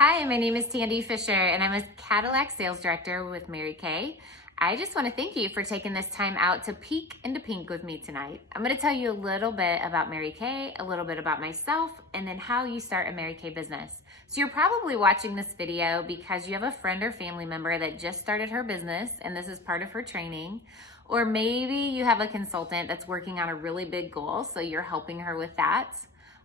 Hi, my name is Tandy Fischer, and I'm a Cadillac sales director with Mary Kay. I just want to thank you for taking this time out to peek into pink with me tonight. I'm going to tell you a little bit about Mary Kay, a little bit about myself, and then how you start a Mary Kay business. So you're probably watching this video because you have a friend or family member that just started her business, and this is part of her training. Or maybe you have a consultant that's working on a really big goal, so you're helping her with that.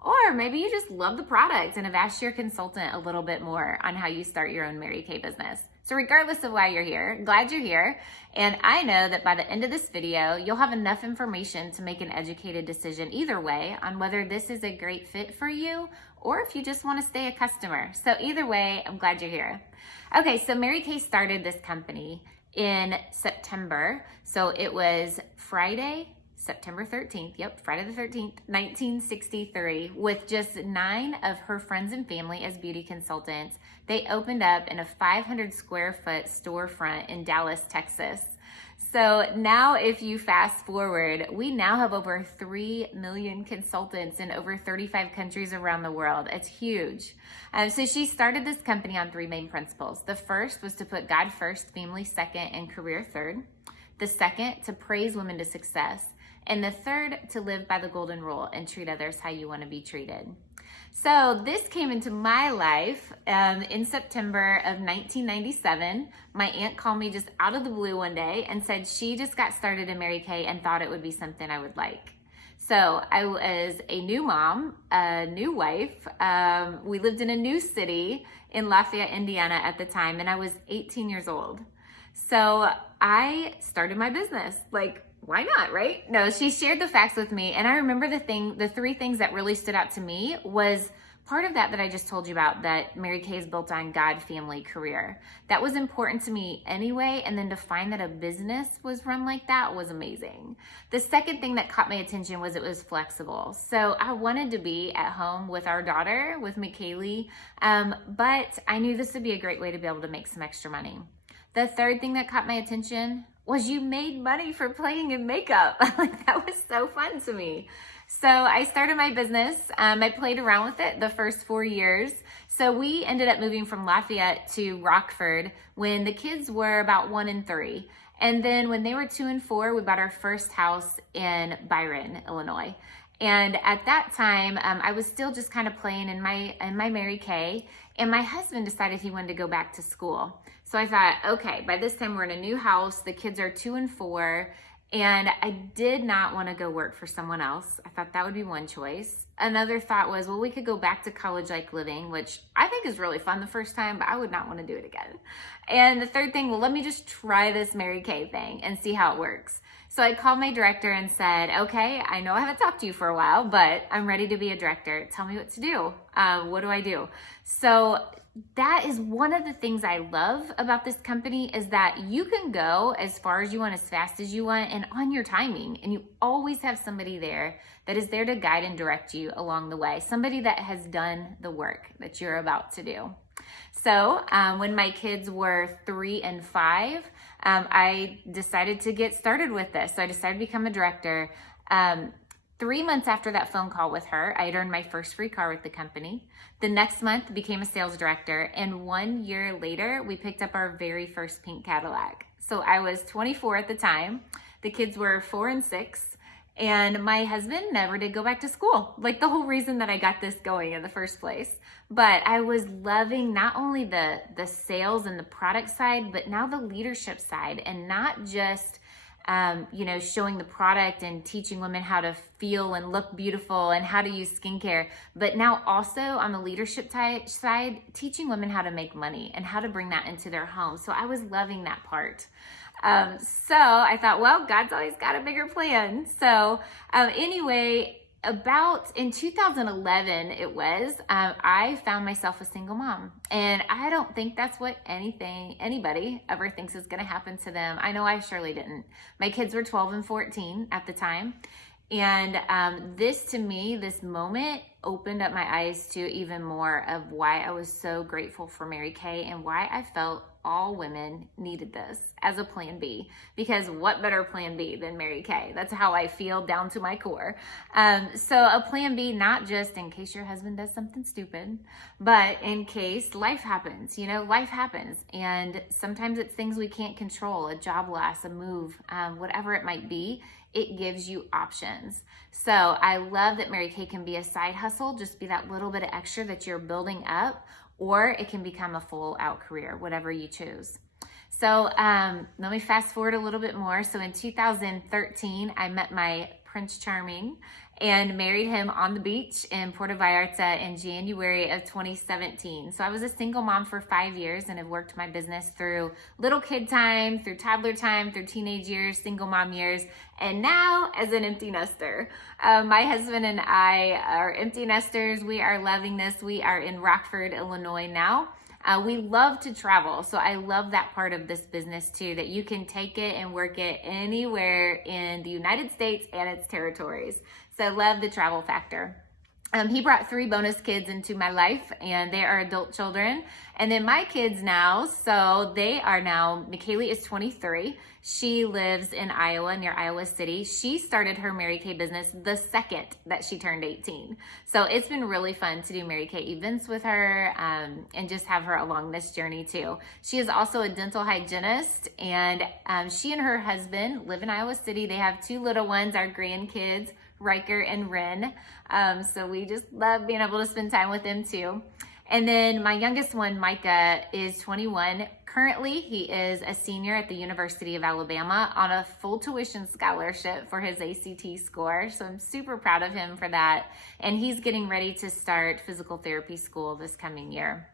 Or maybe you just love the product and have asked your consultant a little bit more on how you start your own Mary Kay business. So regardless of why you're here, glad you're here. And I know that by the end of this video, you'll have enough information to make an educated decision either way on whether this is a great fit for you or if you just want to stay a customer. So either way, I'm glad you're here. Okay, so Mary Kay started this company in September. So it was Friday, September 13th, Friday the 13th, 1963, with just 9 of her friends and family as beauty consultants. They opened up in a 500 square foot storefront in Dallas, Texas. So now if you fast forward, we now have over 3 million consultants in over 35 countries around the world. It's huge. So she started this company on 3 main principles. The first was to put God first, family second, and career third. The second, to praise women to success. And the third, to live by the golden rule and treat others how you want to be treated. So this came into my life in September of 1997. My aunt called me just out of the blue one day and said she just got started in Mary Kay and thought it would be something I would like. So I was a new mom, a new wife. We lived in a new city in Lafayette, Indiana at the time, and I was 18 years old. So I started my business. Why not, right? No, she shared the facts with me. And I remember the 3 things that really stood out to me was part of that I just told you about, that Mary Kay is built on God, family, career. That was important to me anyway. And then to find that a business was run like that was amazing. The second thing that caught my attention was it was flexible. So I wanted to be at home with our daughter, with McKaylee, but I knew this would be a great way to be able to make some extra money. The third thing that caught my attention was you made money for playing in makeup. That was so fun to me. So I started my business. I played around with it the first 4 years. So we ended up moving from Lafayette to Rockford when the kids were about 1 and 3. And then when they were 2 and 4, we bought our first house in Byron, Illinois. And at that time, I was still just kind of playing in my Mary Kay, and my husband decided he wanted to go back to school. So I thought, okay, by this time we're in a new house, the kids are 2 and 4, and I did not want to go work for someone else. I thought that would be one choice. Another thought was, well, we could go back to college-like living, which I think is really fun the first time, but I would not want to do it again. And the third thing, well, let me just try this Mary Kay thing and see how it works. So I called my director and said, okay, I know I haven't talked to you for a while, but I'm ready to be a director. Tell me what to do. What do I do? So that is one of the things I love about this company, is that you can go as far as you want, as fast as you want, and on your timing. And you always have somebody there that is there to guide and direct you along the way. Somebody that has done the work that you're about to do. So when my kids were 3 and 5, I decided to get started with this. So I decided to become a director. 3 months after that phone call with her, I had earned my first free car with the company. The next month, became a sales director. And 1 year later, we picked up our very first pink Cadillac. So I was 24 at the time. The kids were 4 and 6. And my husband never did go back to school. The whole reason that I got this going in the first place. But I was loving not only the sales and the product side, but now the leadership side, and not just showing the product and teaching women how to feel and look beautiful and how to use skincare, but now also on the leadership side, teaching women how to make money and how to bring that into their home. So I was loving that part. So I thought, well, God's always got a bigger plan. So anyway, about in 2011, I found myself a single mom. And I don't think that's what anybody ever thinks is going to happen to them. I know I surely didn't. My kids were 12 and 14 at the time. And this, to me, this moment opened up my eyes to even more of why I was so grateful for Mary Kay and why I felt all women needed this as a plan B. Because what better plan B than Mary Kay? That's how I feel down to my core. So a plan B, not just in case your husband does something stupid, but in case life happens. Life happens. And sometimes it's things we can't control, a job loss, a move, whatever it might be. It gives you options. So I love that Mary Kay can be a side hustle, just be that little bit of extra that you're building up, or it can become a full out career, whatever you choose. So let me fast forward a little bit more. So in 2013, I met my Prince Charming and married him on the beach in Puerto Vallarta in January of 2017. So I was a single mom for 5 years and have worked my business through little kid time, through toddler time, through teenage years, single mom years, and now as an empty nester. My husband and I are empty nesters. We are loving this. We are in Rockford, Illinois now. We love to travel. So I love that part of this business too, that you can take it and work it anywhere in the United States and its territories. So I love the travel factor. He brought 3 bonus kids into my life, and they are adult children. And then my kids now, so they are now, McKaylee is 23. She lives in Iowa, near Iowa City. She started her Mary Kay business the second that she turned 18. So it's been really fun to do Mary Kay events with her and just have her along this journey too. She is also a dental hygienist, and she and her husband live in Iowa City. They have 2 little ones, our grandkids, Riker and Ren. So we just love being able to spend time with them too. And then my youngest one, Micah, is 21. Currently, he is a senior at the University of Alabama on a full tuition scholarship for his ACT score. So I'm super proud of him for that. And he's getting ready to start physical therapy school this coming year.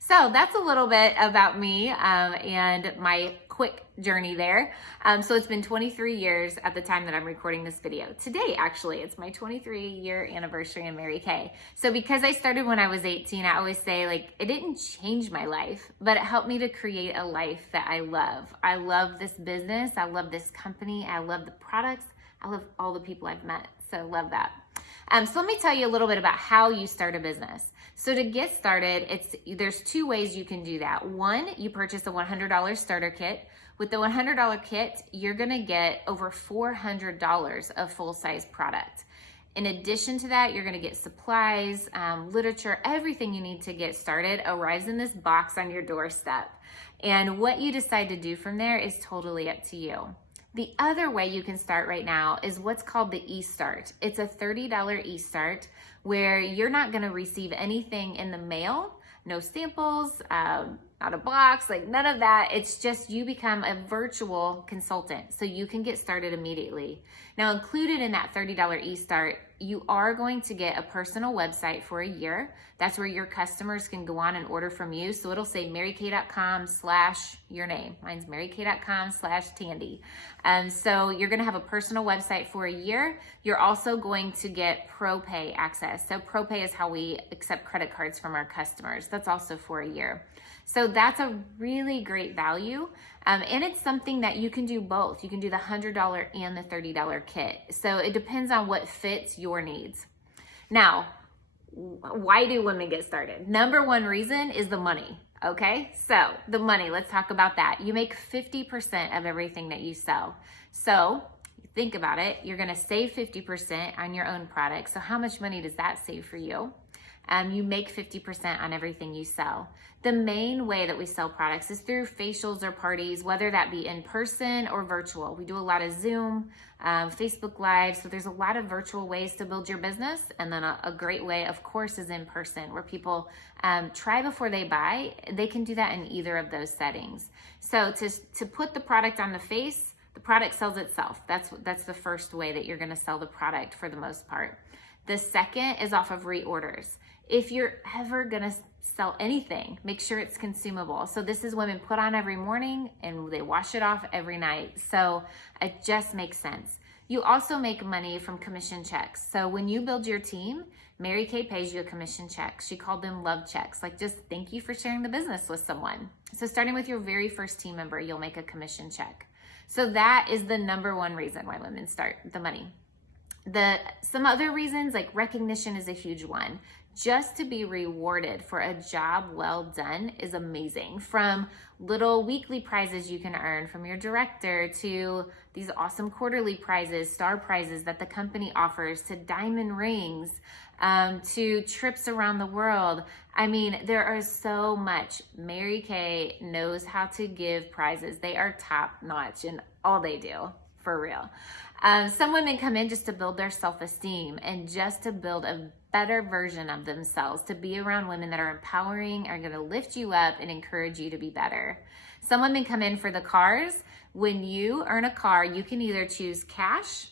So that's a little bit about me and my quick journey there. So it's been 23 years at the time that I'm recording this video. Today, actually, it's my 23-year anniversary in Mary Kay. So because I started when I was 18, I always say, it didn't change my life, but it helped me to create a life that I love. I love this business. I love this company. I love the products. I love all the people I've met. So I love that. So let me tell you a little bit about how you start a business. So to get started, there's 2 ways you can do that. One, you purchase a $100 starter kit. With the $100 kit, you're gonna get over $400 of full-size product. In addition to that, you're gonna get supplies, literature, everything you need to get started arrives in this box on your doorstep. And what you decide to do from there is totally up to you. The other way you can start right now is what's called the eStart. It's a $30 eStart where you're not gonna receive anything in the mail, no samples, not a box, none of that. It's just you become a virtual consultant so you can get started immediately. Now, included in that $30 eStart, you are going to get a personal website for a year. That's where your customers can go on and order from you. So it'll say marykay.com/your name. Mine's marykay.com/Tandy. So you're gonna have a personal website for a year. You're also going to get ProPay access. So ProPay is how we accept credit cards from our customers. That's also for a year. So that's a really great value. And it's something that you can do both. You can do the $100 and the $30 kit. So it depends on what fits your needs. Now, why do women get started? Number one reason is the money. Okay, so the money, let's talk about that. You make 50% of everything that you sell. So think about it. You're gonna save 50% on your own product. So how much money does that save for you? You make 50% on everything you sell. The main way that we sell products is through facials or parties, whether that be in person or virtual. We do a lot of Zoom, Facebook Live, so there's a lot of virtual ways to build your business. And then a great way, of course, is in person, where people try before they buy. They can do that in either of those settings. So to put the product on the face, the product sells itself. That's the first way that you're gonna sell the product for the most part. The second is off of reorders. If you're ever gonna sell anything, make sure it's consumable. So this is women put on every morning and they wash it off every night. So it just makes sense. You also make money from commission checks. So when you build your team, Mary Kay pays you a commission check. She called them love checks, just thank you for sharing the business with someone. So starting with your very first team member, you'll make a commission check. So that is the number one reason why women start, the money. Some other reasons, like recognition is a huge one. Just to be rewarded for a job well done is amazing. From little weekly prizes you can earn from your director to these awesome quarterly prizes, star prizes that the company offers, to diamond rings, to trips around the world. I mean, there are so much. Mary Kay knows how to give prizes. They are top notch in all they do, for real. Some women come in just to build their self-esteem and just to build a better version of themselves, to be around women that are empowering, are going to lift you up and encourage you to be better. Some women come in for the cars. When you earn a car, you can either choose cash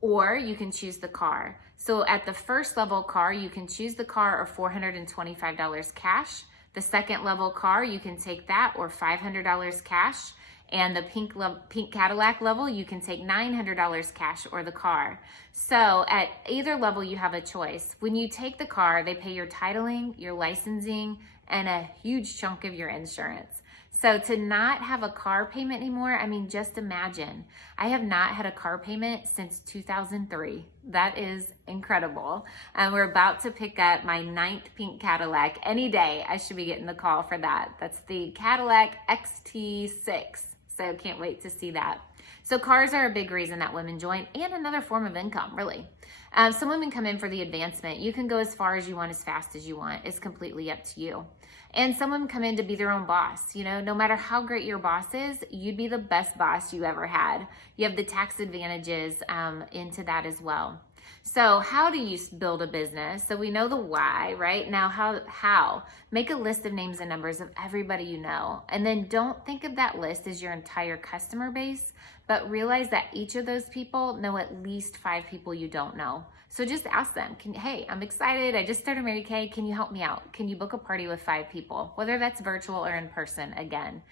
or you can choose the car. So at the first level car, you can choose the car or $425 cash. The second level car, you can take that or $500 cash. And the pink Cadillac level, you can take $900 cash or the car. So at either level, you have a choice. When you take the car, they pay your titling, your licensing, and a huge chunk of your insurance. So to not have a car payment anymore, I mean, just imagine. I have not had a car payment since 2003. That is incredible. We're about to pick up my 9th pink Cadillac. Any day, I should be getting the call for that. That's the Cadillac XT6. So can't wait to see that. So cars are a big reason that women join, and another form of income, really. Some women come in for the advancement. You can go as far as you want, as fast as you want. It's completely up to you. And some women come in to be their own boss. You know, no matter how great your boss is, you'd be the best boss you ever had. You have the tax advantages into that as well. So how do you build a business? So we know the why, right? Now how? Make a list of names and numbers of everybody you know. And then don't think of that list as your entire customer base, but realize that each of those people know at least 5 people you don't know. So just ask them, hey, I'm excited. I just started Mary Kay. Can you help me out? Can you book a party with 5 people? Whether that's virtual or in person again.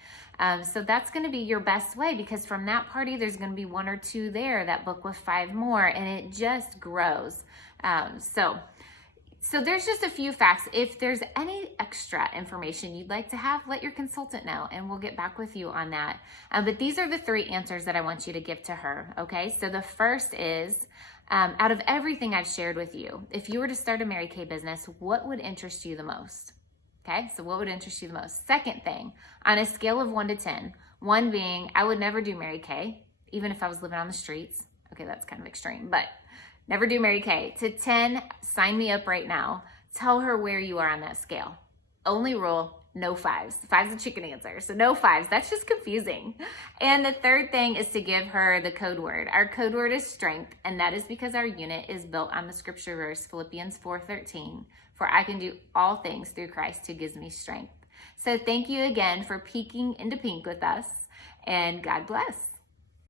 So that's going to be your best way, because from that party, there's going to be 1 or 2 there that book with 5 more, and it just grows. So there's just a few facts. If there's any extra information you'd like to have, let your consultant know, and we'll get back with you on that. But these are the 3 answers that I want you to give to her, okay? So the first is, out of everything I've shared with you, if you were to start a Mary Kay business, what would interest you the most? Okay, so what would interest you the most? Second thing, on a scale of 1 to 10, 1 being, I would never do Mary Kay, even if I was living on the streets. Okay, that's kind of extreme, but never do Mary Kay. To 10, sign me up right now. Tell her where you are on that scale. Only rule, no 5s. 5's a chicken answer, so no 5s. That's just confusing. And the third thing is to give her the code word. Our code word is strength, and that is because our unit is built on the scripture verse, Philippians 4:13, for I can do all things through Christ who gives me strength. So thank you again for peeking into pink with us, and God bless.